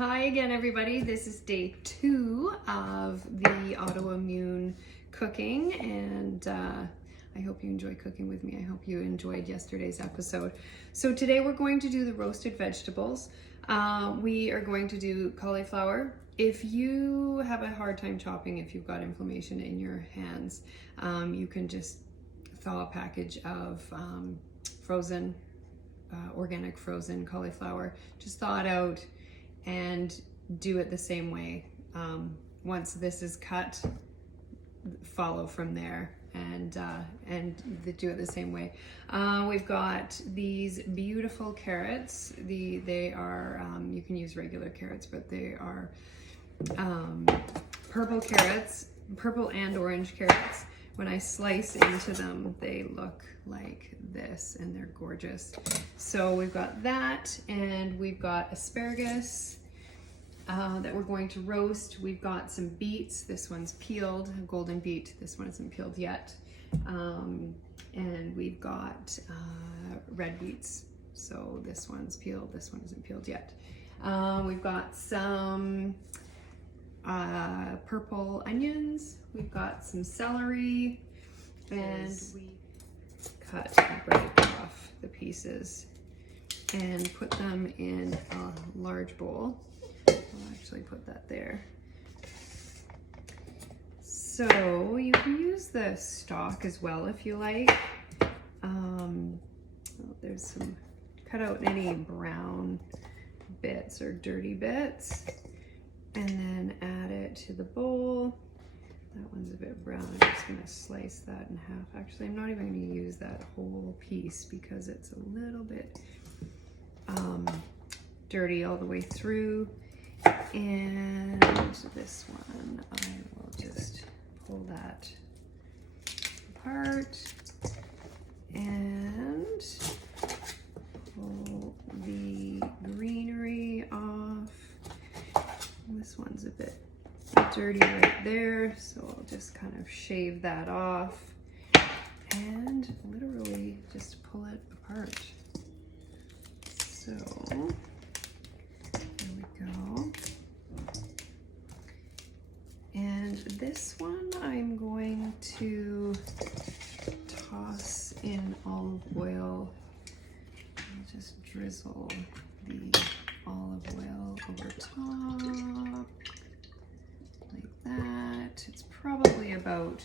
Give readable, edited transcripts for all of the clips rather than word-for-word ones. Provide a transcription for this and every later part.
Hi again, everybody. This is day 2 of the autoimmune cooking, and I hope you enjoy cooking with me. I hope you enjoyed yesterday's episode. So today we're going to do the roasted vegetables. We are going to do cauliflower. If you have a hard time chopping, if you've got inflammation in your hands, you can just thaw a package of frozen organic frozen cauliflower. Just thaw it out and do it the same way. Once this is cut, follow from there and do it the same way. We've got these beautiful carrots. They are you can use regular carrots, but they are purple carrots, purple and orange carrots. When I slice into them, they look like this and they're gorgeous. So we've got that, and we've got asparagus that we're going to roast. We've got some beets. This one's peeled, a golden beet. This one isn't peeled yet. And we've got red beets. So this one's peeled, this one isn't peeled yet. We've got some purple onions. We've got some celery, and we cut and break off the pieces and put them in a large bowl. I'll actually put that there. So you can use the stalk as well if you like. There's some, cut out any brown bits or dirty bits, and then add it to the bowl. That one's a bit brown. I'm just gonna slice that in half. Actually, I'm not even gonna use that whole piece because it's a little bit dirty all the way through. And this one, I will just pull that apart and pull the greenery off. This one's a bit dirty right there, so I'll just kind of shave that off and literally just pull it apart. So there we go. And this one I'm going to toss in olive oil. I'll just drizzle the olive oil over top like that. It's probably about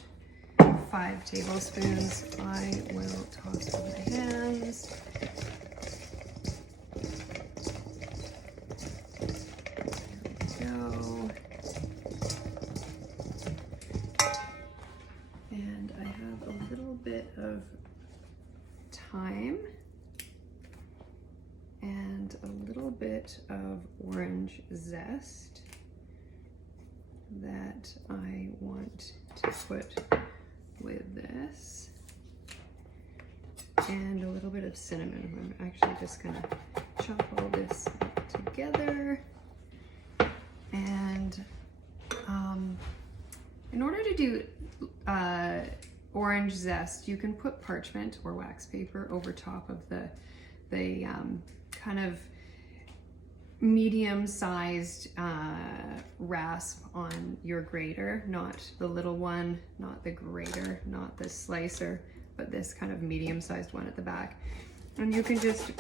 5 tablespoons. I will toss with my hands. There we go. And I have a little bit of thyme and a little bit of orange zest that I want to put with this, and a little bit of cinnamon. I'm actually just gonna chop all this together. And in order to do orange zest, you can put parchment or wax paper over top of the kind of medium-sized rasp on your grater, not the little one, not the grater, not the slicer, but this kind of medium-sized one at the back. And you can just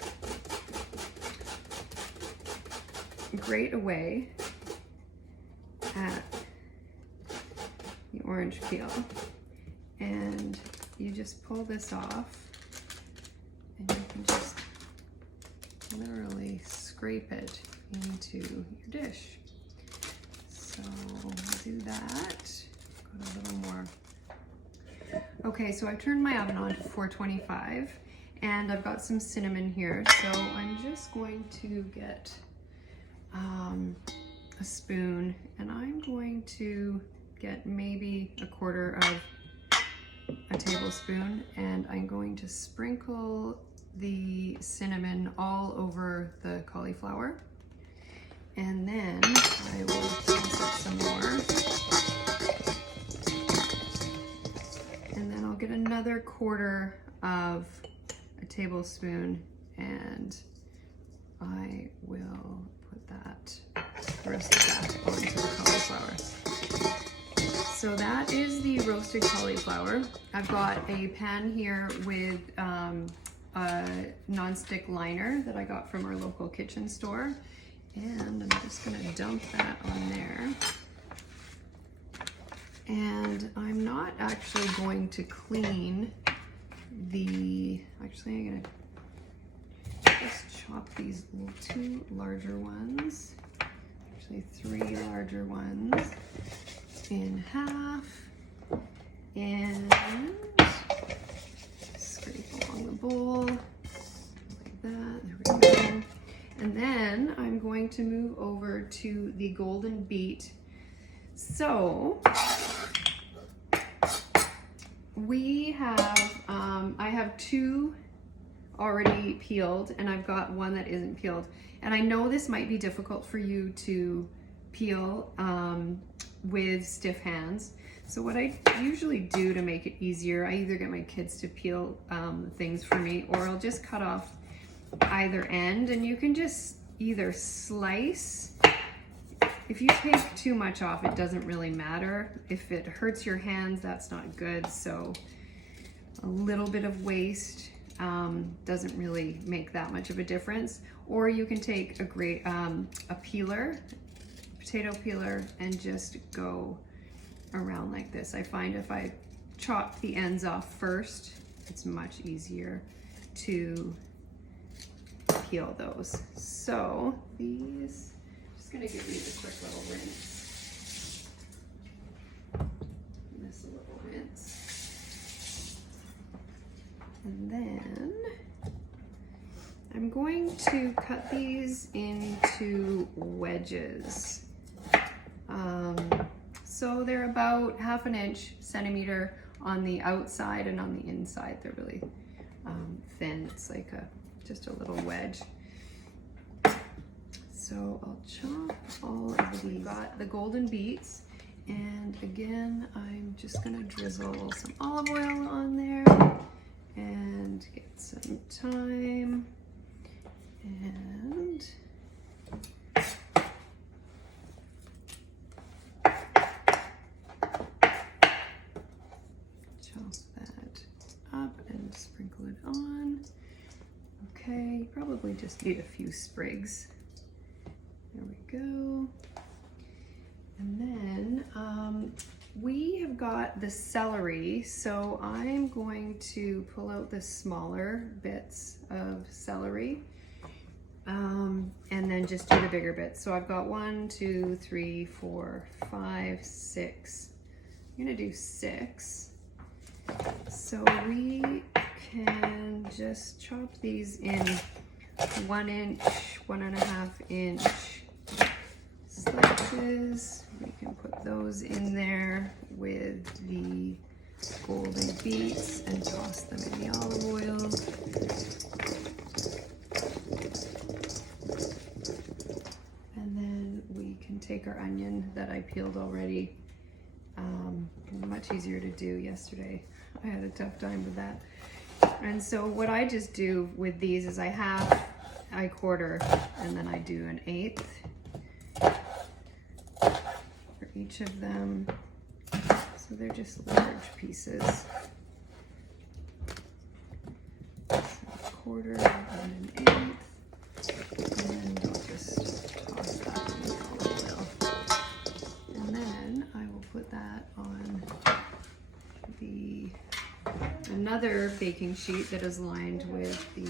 grate away at the orange peel, and you just pull this off, and you can just literally scrape it into your dish. So we'll do that. Got a little more. Okay, so I've turned my oven on to 425, and I've got some cinnamon here. So I'm just going to get a spoon, and I'm going to get maybe a quarter of a tablespoon, and I'm going to sprinkle the cinnamon all over the cauliflower, and then I will toss it some more, and then I'll get another quarter of a tablespoon, and I will put that the rest of that onto the cauliflower. So that is the roasted cauliflower. I've got a pan here with a non-stick liner that I got from our local kitchen store. And I'm just gonna dump that on there. And I'm not actually going to clean actually I'm gonna just chop these 2 larger ones, actually 3 larger ones in half, and scrape along the bowl like that. There we go. And then I'm going to move over to the golden beet. So we have, I have 2 already peeled, and I've got 1 that isn't peeled. And I know this might be difficult for you to peel with stiff hands. So what I usually do to make it easier, I either get my kids to peel things for me, or I'll just cut off either end, and you can just either slice. If you take too much off, it doesn't really matter. If it hurts your hands, that's not good. So a little bit of waste doesn't really make that much of a difference. Or you can take a peeler, potato peeler, and just go around like this. I find if I chop the ends off first, it's much easier to peel those. So these, just gonna give these a quick little rinse. This a little rinse. And then I'm going to cut these into wedges. So they're about 1/2 inch, centimeter on the outside, and on the inside they're really thin. It's like just a little wedge. So I'll chop all of these. Got the golden beets, and again I'm just gonna drizzle some olive oil on there and get some thyme and chop that up and sprinkle it on. Okay, you probably just need a few sprigs. There we go. And then we have got the celery, so I'm going to pull out the smaller bits of celery and then just do the bigger bits. So I've got 1, 2, 3, 4, 5, 6. I'm gonna do 6. So we can just chop these in 1 inch, 1.5 inch slices. We can put those in there with the golden beets and toss them in the olive oil. And then we can take our onion that I peeled already. Much easier to do yesterday. I had a tough time with that. And so what I just do with these is I quarter, and then I do 1/8 for each of them. So they're just large pieces. So 1/4 and 1/8. And I'll just toss that in the olive oil. And then I will put that on another baking sheet that is lined with the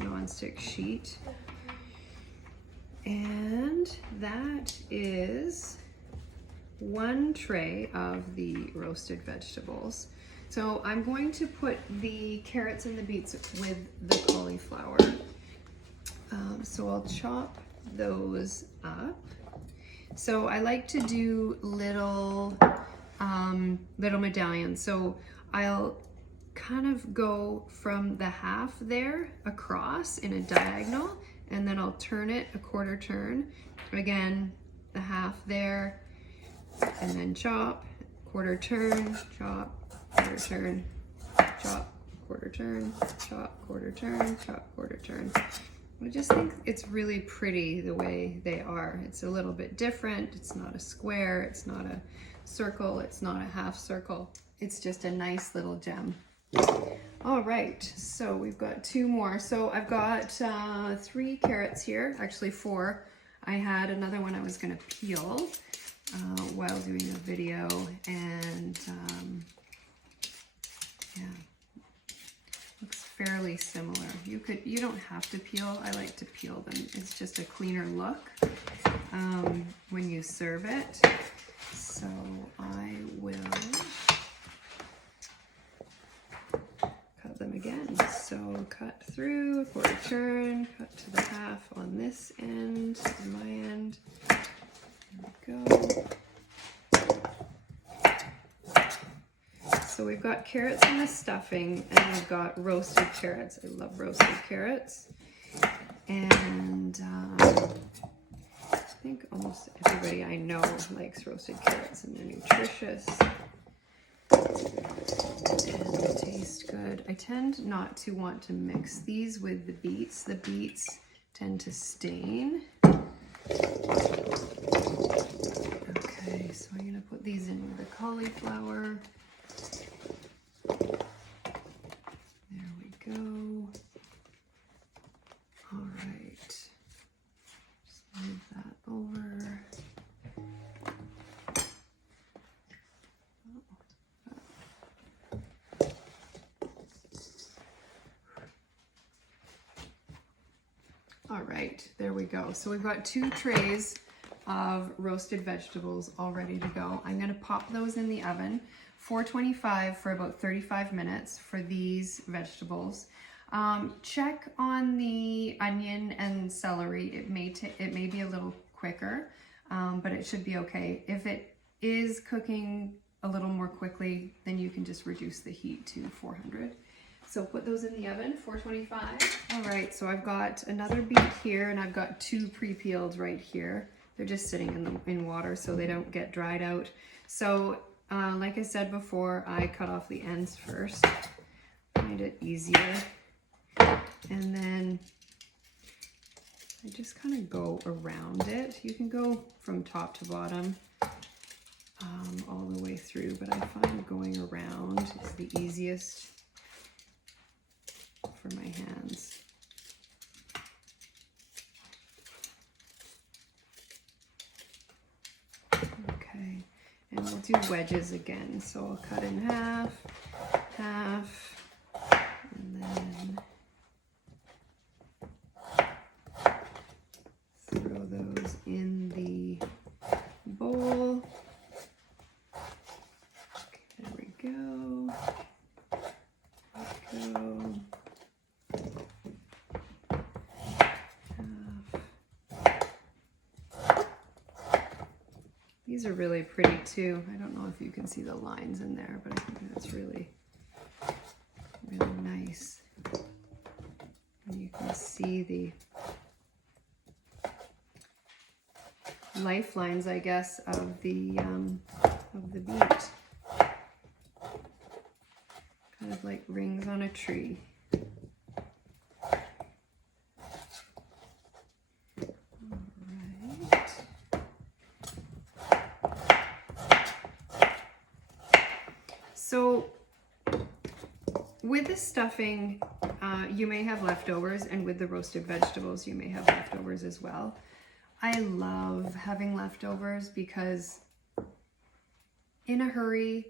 non-stick sheet. And that is 1 tray of the roasted vegetables. So I'm going to put the carrots and the beets with the cauliflower. So I'll chop those up. So I like to do little medallions. So I'll kind of go from the half there across in a diagonal, and then I'll turn it a 1/4 turn. Again, the half there, and then chop, 1/4 turn, chop, 1/4 turn, chop, 1/4 turn, chop, 1/4 turn, chop, 1/4 turn. I just think it's really pretty the way they are. It's a little bit different. It's not a square, it's not a circle, it's not a half circle. It's just a nice little gem. All right, so we've got 2 more. So I've got 3 carrots here, actually 4. I had another one I was gonna peel while doing a video, and yeah, looks fairly similar. You don't have to peel. I like to peel them. It's just a cleaner look when you serve it. So I will cut them again. So cut through, 1/4 turn, cut to the half on this end, on my end. There we go. So we've got carrots in the stuffing, and we've got roasted carrots. I love roasted carrots. And I think almost everybody I know likes roasted carrots, and they're nutritious. And they taste good. I tend not to want to mix these with the beets. The beets tend to stain. Okay, so I'm gonna put these in with the cauliflower. There we go. All right, just move that over. All right, there we go. So we've got 2 trays of roasted vegetables all ready to go. I'm gonna pop those in the oven, 425 for about 35 minutes for these vegetables. Check on the onion and celery. It may be a little quicker, but it should be okay. If it is cooking a little more quickly, then you can just reduce the heat to 400. So put those in the oven, 425. All right, so I've got another beet here, and I've got 2 pre-peeled right here. They're just sitting in water so they don't get dried out. So like I said before, I cut off the ends first. Find it easier. And then I just kind of go around it. You can go from top to bottom all the way through, but I find going around is the easiest for my hands. Okay, and we'll do wedges again. So I'll cut in half, and then throw those in the bowl. Okay, there we go. There we go. These are really pretty too. I don't know if you can see the lines in there, but I think that's really, really nice. And you can see the lifelines, I guess, of the beet. Kind of like rings on a tree. So with the stuffing, you may have leftovers, and with the roasted vegetables, you may have leftovers as well. I love having leftovers because in a hurry,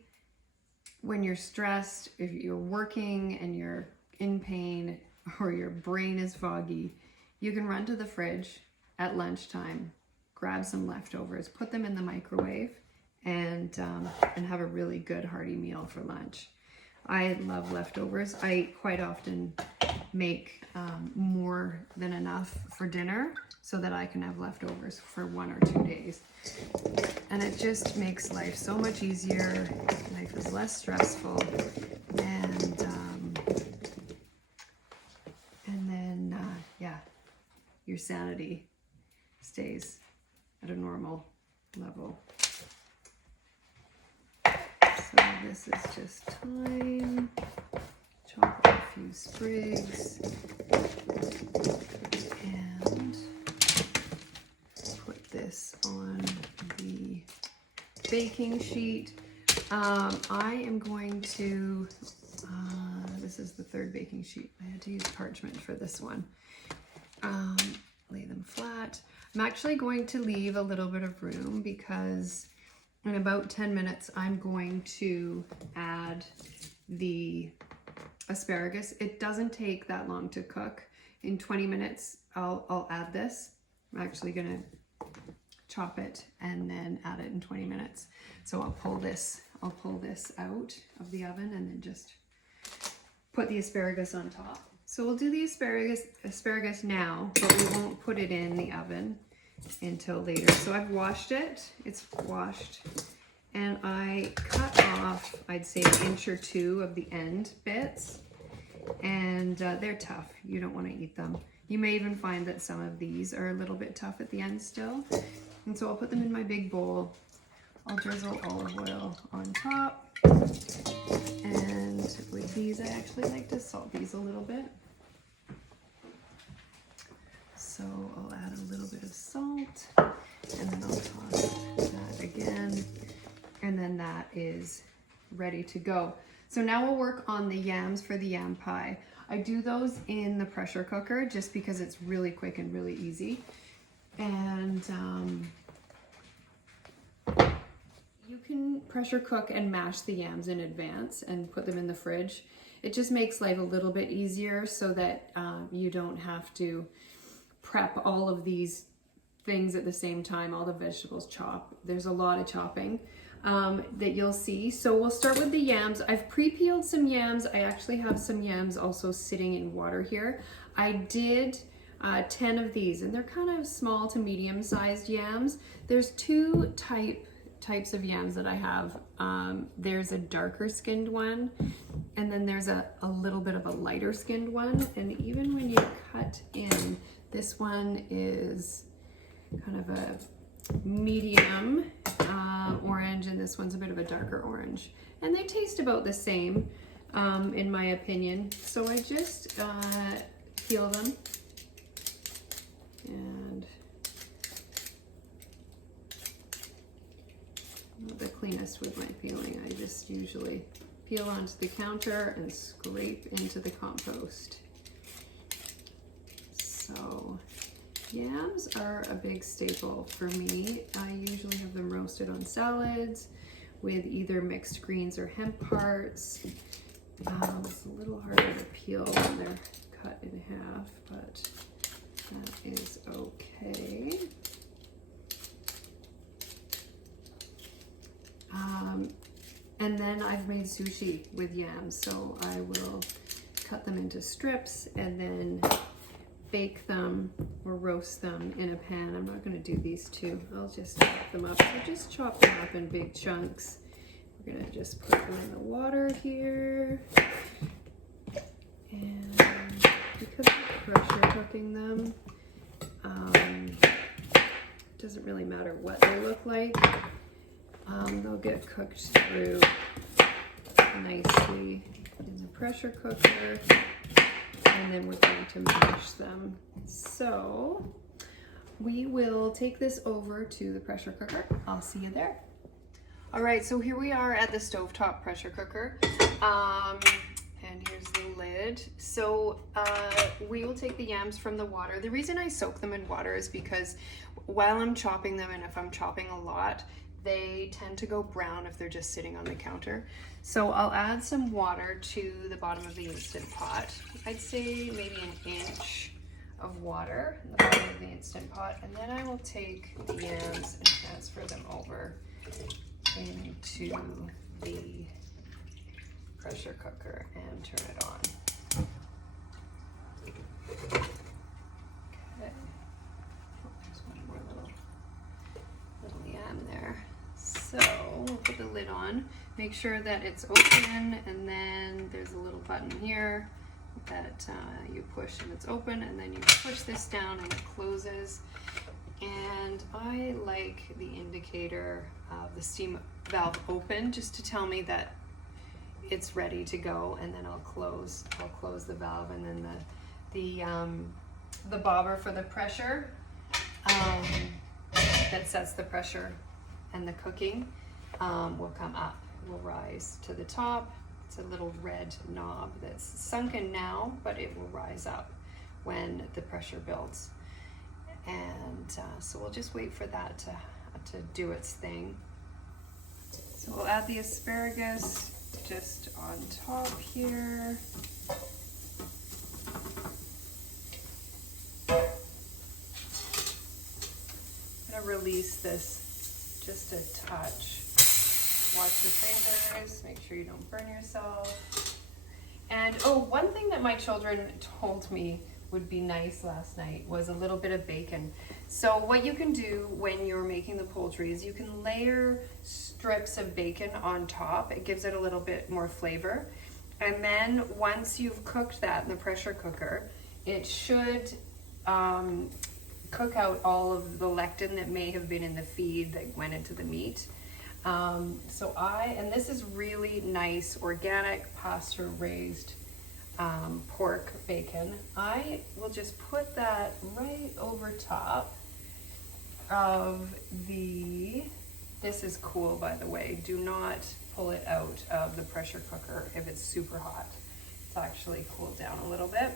when you're stressed, if you're working and you're in pain or your brain is foggy, you can run to the fridge at lunchtime, grab some leftovers, put them in the microwave, and have a really good hearty meal for lunch. I love leftovers. I quite often make more than enough for dinner so that I can have leftovers for 1 or 2 days. And it just makes life so much easier. Life is less stressful. And then, yeah, your sanity stays at a normal level. So this is just thyme, chop up a few sprigs, baking sheet. I am going to, this is the third baking sheet. I had to use parchment for this one. Lay them flat. I'm actually going to leave a little bit of room because in about 10 minutes, I'm going to add the asparagus. It doesn't take that long to cook. In 20 minutes, I'll add this. I'm actually gonna chop it and then add it in 20 minutes. So I'll pull this out of the oven and then just put the asparagus on top. So we'll do the asparagus now, but we won't put it in the oven until later. So I've washed it, it's washed, and I cut off, I'd say 1 inch or 2 of the end bits, and they're tough. You don't want to eat them. You may even find that some of these are a little bit tough at the end still. And so I'll put them in my big bowl. I'll drizzle olive oil on top. And with these, I actually like to salt these a little bit. So I'll add a little bit of salt, and then I'll toss that again. And then that is ready to go. So now we'll work on the yams for the yam pie. I do those in the pressure cooker just because it's really quick and really easy. And you can pressure cook and mash the yams in advance and put them in the fridge. It just makes life a little bit easier so that you don't have to prep all of these things at the same time, all the vegetables chop. There's a lot of chopping that you'll see. So we'll start with the yams. I've pre-peeled some yams. I actually have some yams also sitting in water here. I did 10 of these, and they're kind of small to medium sized yams. There's 2 types of yams that I have. There's a darker skinned one, and then there's a little bit of a lighter skinned one. And even when you cut in, this one is kind of a medium orange, and this one's a bit of a darker orange. And they taste about the same, in my opinion. So I just peel them, and I'm not the cleanest with my peeling. I just usually peel onto the counter and scrape into the compost. So yams are a big staple for me. I usually have them roasted on salads with either mixed greens or hemp hearts. It's a little harder to peel when they're cut in half, but that is okay. And then I've made sushi with yams, so I will cut them into strips and then bake them or roast them in a pan. I'm not going to do these 2. I'll just chop them up. So just chop them up in big chunks. We're going to just put them in the water here. And because we're pressure cooking them, it doesn't really matter what they look like. They'll get cooked through nicely in the pressure cooker. And then we're going to mash them. So we will take this over to the pressure cooker. I'll see you there. All right, so here we are at the stovetop pressure cooker. And here's the lid. So we will take the yams from the water. The reason I soak them in water is because while I'm chopping them, and if I'm chopping a lot, they tend to go brown if they're just sitting on the counter. So I'll add some water to the bottom of the Instant Pot. I'd say maybe 1 inch of water in the bottom of the Instant Pot. And then I will take the yams and transfer them over into the pressure cooker and turn it on. Okay. Oh, there's one more little yam there. So we'll put the lid on, make sure that it's open, and then there's a little button here that you push and it's open, and then you push this down and it closes. And I like the indicator of the steam valve open just to tell me that it's ready to go, and then I'll close the valve, and then the bobber for the pressure that sets the pressure and the cooking will come up, will rise to the top. It's a little red knob that's sunken now, but it will rise up when the pressure builds. And so we'll just wait for that to do its thing. So we'll add the asparagus just on top here. I'm gonna release this just a touch. Watch your fingers, make sure you don't burn yourself. And oh, one thing that my children told me would be nice last night was a little bit of bacon. So what you can do when you're making the poultry is you can layer strips of bacon on top. It gives it a little bit more flavor. And then once you've cooked that in the pressure cooker, it should cook out all of the lectin that may have been in the feed that went into the meat. And this is really nice, organic, pasture-raised pork bacon. I will just put that right over top of this is cool, by the way. Do not pull it out of the pressure cooker if it's super hot. It's actually cooled down a little bit.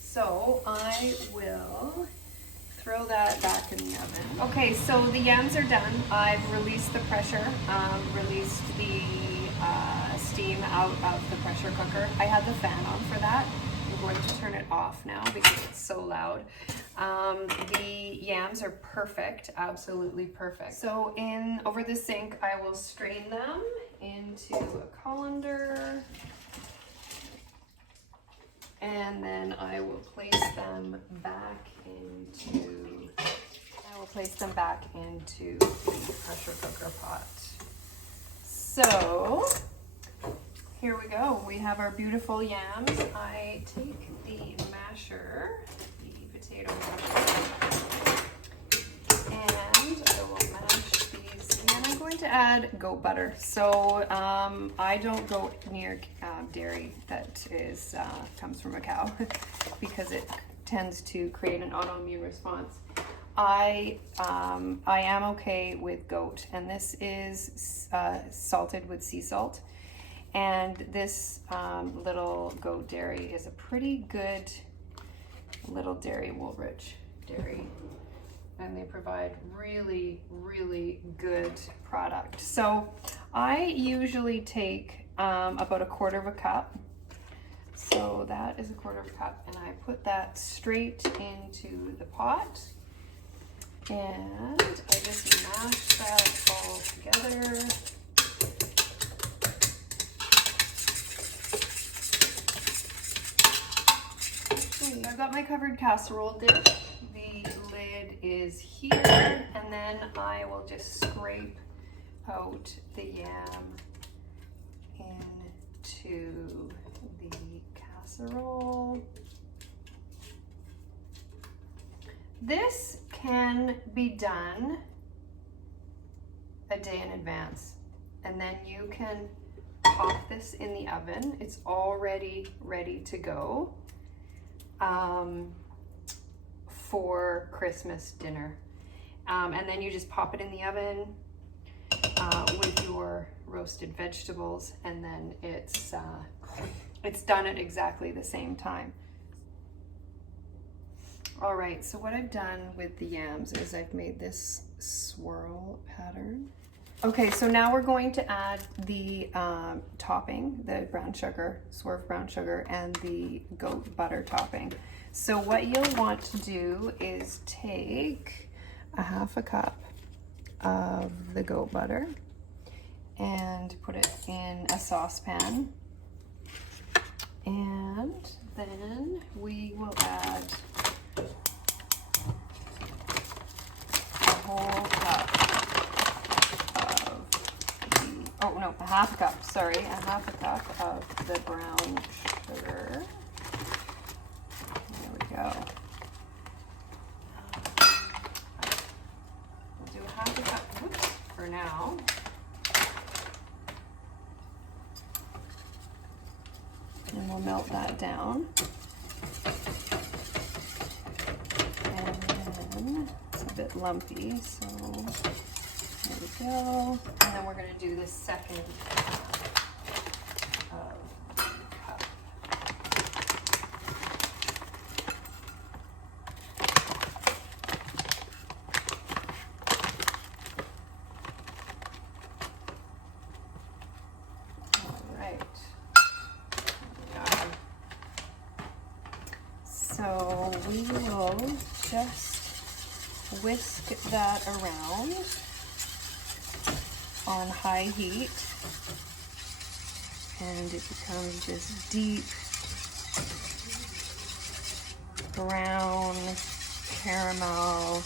So I will throw that back in the oven. Okay, so the yams are done. I've released the pressure, released the steam out of the pressure cooker. I had the fan on for that. I'm going to turn it off now because it's so loud. The yams are perfect, absolutely perfect. So over the sink, I will strain them into a colander. And then I will place them back into the pressure cooker pot. So here we go. We have our beautiful yams. I take the masher, the potato masher, and I will mash these. And I'm going to add goat butter. So I don't go near dairy that comes from a cow because it tends to create an autoimmune response. I am okay with goat, and this is salted with sea salt. And this little goat dairy is a pretty good little dairy, Woolrich dairy. And they provide really, really good product. So I usually take about 1/4 cup. So that is 1/4 cup, and I put that straight into the pot. And I just mash that all together. I've got my covered casserole dish. The lid is here, and then I will just scrape out the yam into the casserole. This can be done a day in advance, and then you can pop this in the oven. It's already ready to go for Christmas dinner. And then you just pop it in the oven with your roasted vegetables, and then it's done at exactly the same time. All right, so what I've done with the yams is I've made this swirl pattern. Okay, so now we're going to add the topping, the brown sugar, Swerve brown sugar, and the goat butter topping. So what you'll want to do is take 1/2 cup of the goat butter and put it in a saucepan. And then we will add a whole cup of oh no, 1/2 cup, sorry, 1/2 cup of the brown sugar. There we go. We'll do 1/2 cup for now. And we'll melt that down. And then it's a bit lumpy, so there we go. And then we're going to do the second cup. All right. So we will just whisk that around on high heat, and it becomes this deep brown caramel,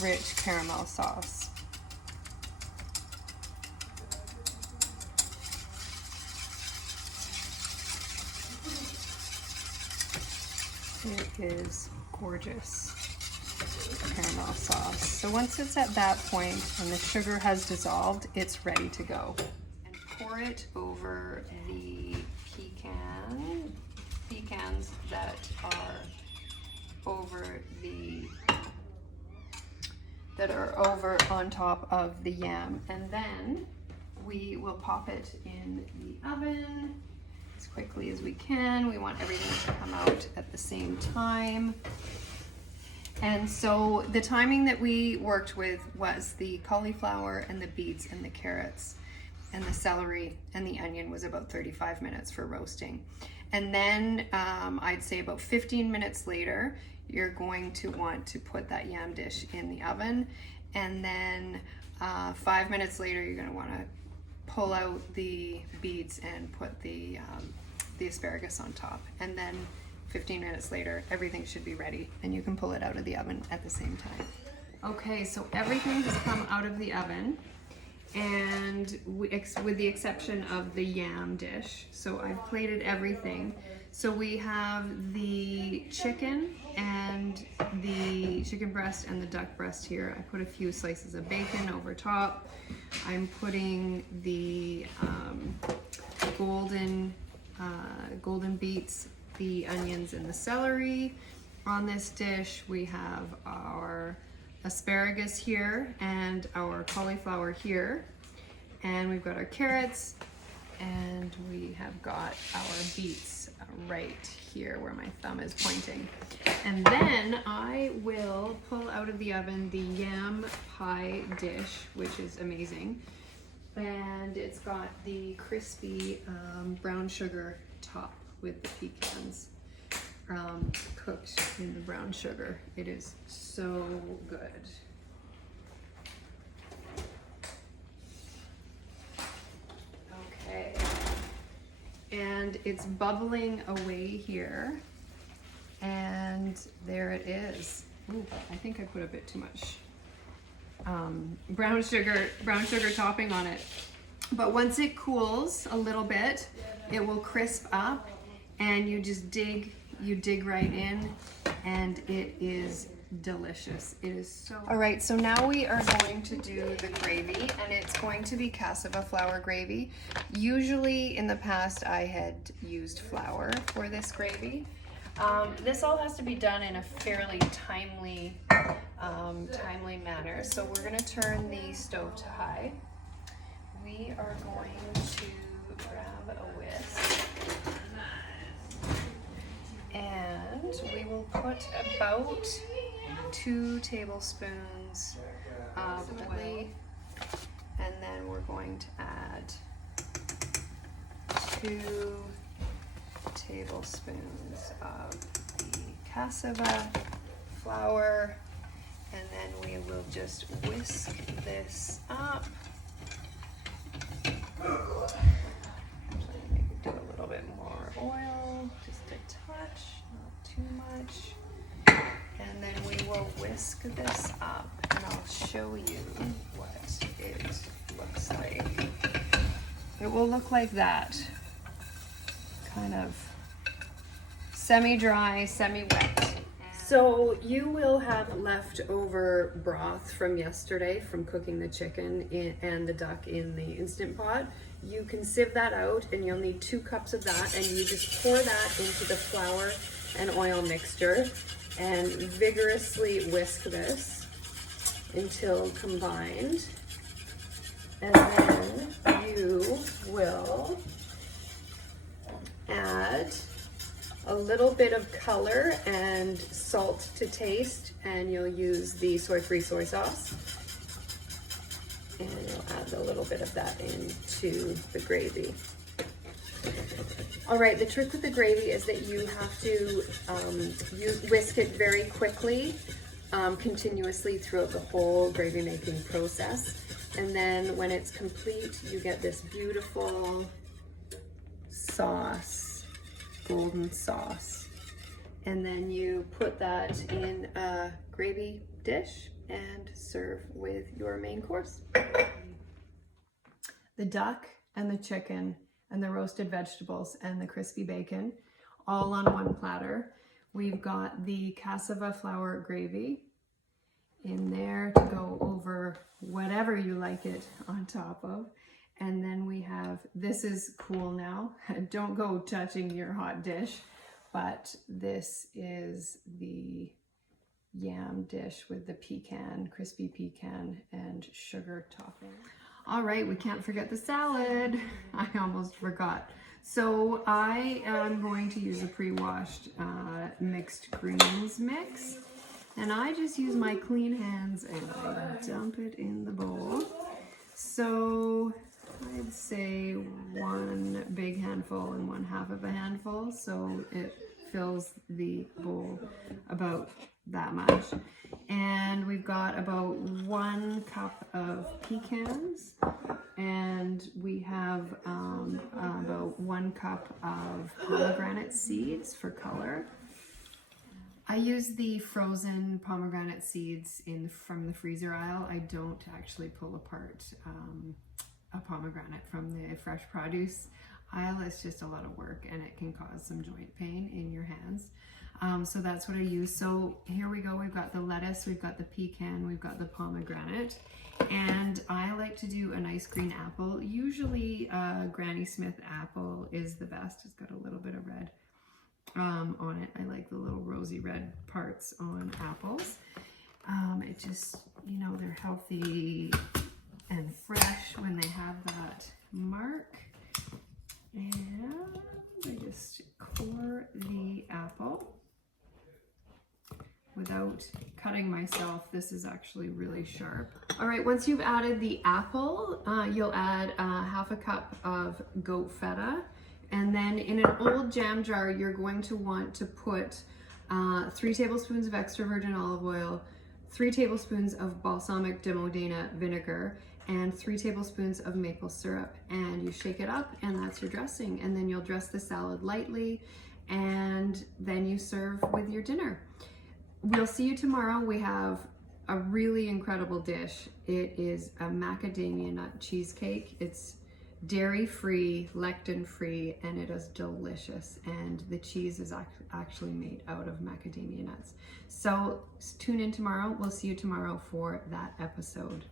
rich caramel sauce. It is gorgeous caramel sauce. So once it's at that point and the sugar has dissolved, it's ready to go. And pour it over the pecans that are over on top of the yam. And then we will pop it in the oven as quickly as we can. We want everything to come out at the same time. And so the timing that we worked with was the cauliflower and the beets and the carrots and the celery and the onion was about 35 minutes for roasting. And then I'd say about 15 minutes later, you're going to want to put that yam dish in the oven. And then 5 minutes later, you're gonna wanna pull out the beets and put the asparagus on top. And then 15 minutes later, everything should be ready and you can pull it out of the oven at the same time. Okay, so everything has come out of the oven, and with the exception of the yam dish. So I've plated everything. So we have the chicken and the chicken breast and the duck breast here. I put a few slices of bacon over top. I'm putting the golden beets, the onions, and the celery on this dish. We have our asparagus here and our cauliflower here, and we've got our carrots, and we have got our beets right here where my thumb is pointing. And then I will pull out of the oven the yam pie dish, which is amazing, and it's got the crispy brown sugar top with the pecans cooked in the brown sugar. It is so good. Okay, and it's bubbling away here, and there it is. Ooh, I think I put a bit too much brown sugar topping on it. But once it cools a little bit, it will crisp up, and you just dig right in, and it is delicious. It is so... All right, so now we are going to do the gravy, and it's going to be cassava flour gravy. Usually in the past I had used flour for this gravy. This all has to be done in a fairly timely manner. So we're gonna turn the stove to high. We are going to grab a whisk, and we will put about 2 tablespoons of oil, and then we're going to add 2 tablespoons of the cassava flour, and then we will just whisk this up. Actually, maybe do a little bit more oil, just a touch, not too much. And then we will whisk this up, and I'll show you what it looks like. It will look like that, kind of semi-dry, semi-wet. So you will have leftover broth from yesterday from cooking the chicken and the duck in the Instant Pot. You can sieve that out, and you'll need 2 cups of that, and you just pour that into the flour and oil mixture and vigorously whisk this until combined. And then you will add a little bit of color and salt to taste, and you'll use the soy-free soy sauce. And you'll add a little bit of that into the gravy. All right, the trick with the gravy is that you have to whisk it very quickly, continuously throughout the whole gravy making process. And then when it's complete, you get this beautiful sauce, golden sauce. And then you put that in a gravy dish and serve with your main course. The duck and the chicken and the roasted vegetables and the crispy bacon all on one platter. We've got the cassava flour gravy in there to go over whatever you like it on top of. And then we have, this is cool now, don't go touching your hot dish, but this is the yam dish with the pecan, crispy pecan and sugar topping. All right, we can't forget the salad. I almost forgot. So I am going to use a pre-washed mixed greens mix. And I just use my clean hands and I dump it in the bowl. So I'd say 1 big handful and 1/2 of a handful. So it fills the bowl about that much. And we've got about 1 cup of pecans, and we have about 1 cup of pomegranate seeds for color. I use the frozen pomegranate seeds from the freezer aisle. I don't actually pull apart a pomegranate from the fresh produce aisle. It's just a lot of work and it can cause some joint pain in your hands. So that's what I use. So here we go. We've got the lettuce, we've got the pecan, we've got the pomegranate. And I like to do a nice green apple. Usually Granny Smith apple is the best. It's got a little bit of red on it. I like the little rosy red parts on apples. It just, you know, they're healthy and fresh when they have that mark. And I just core the apple without cutting myself. This is actually really sharp. All right, once you've added the apple, you'll add 1/2 cup of goat feta. And then in an old jam jar, you're going to want to put 3 tablespoons of extra virgin olive oil, 3 tablespoons of balsamic de Modena vinegar, and 3 tablespoons of maple syrup. And you shake it up and that's your dressing. And then you'll dress the salad lightly and then you serve with your dinner. We'll see you tomorrow. We have a really incredible dish. It is a macadamia nut cheesecake. It's dairy-free, lectin-free, and it is delicious. And the cheese is actually made out of macadamia nuts. So tune in tomorrow. We'll see you tomorrow for that episode.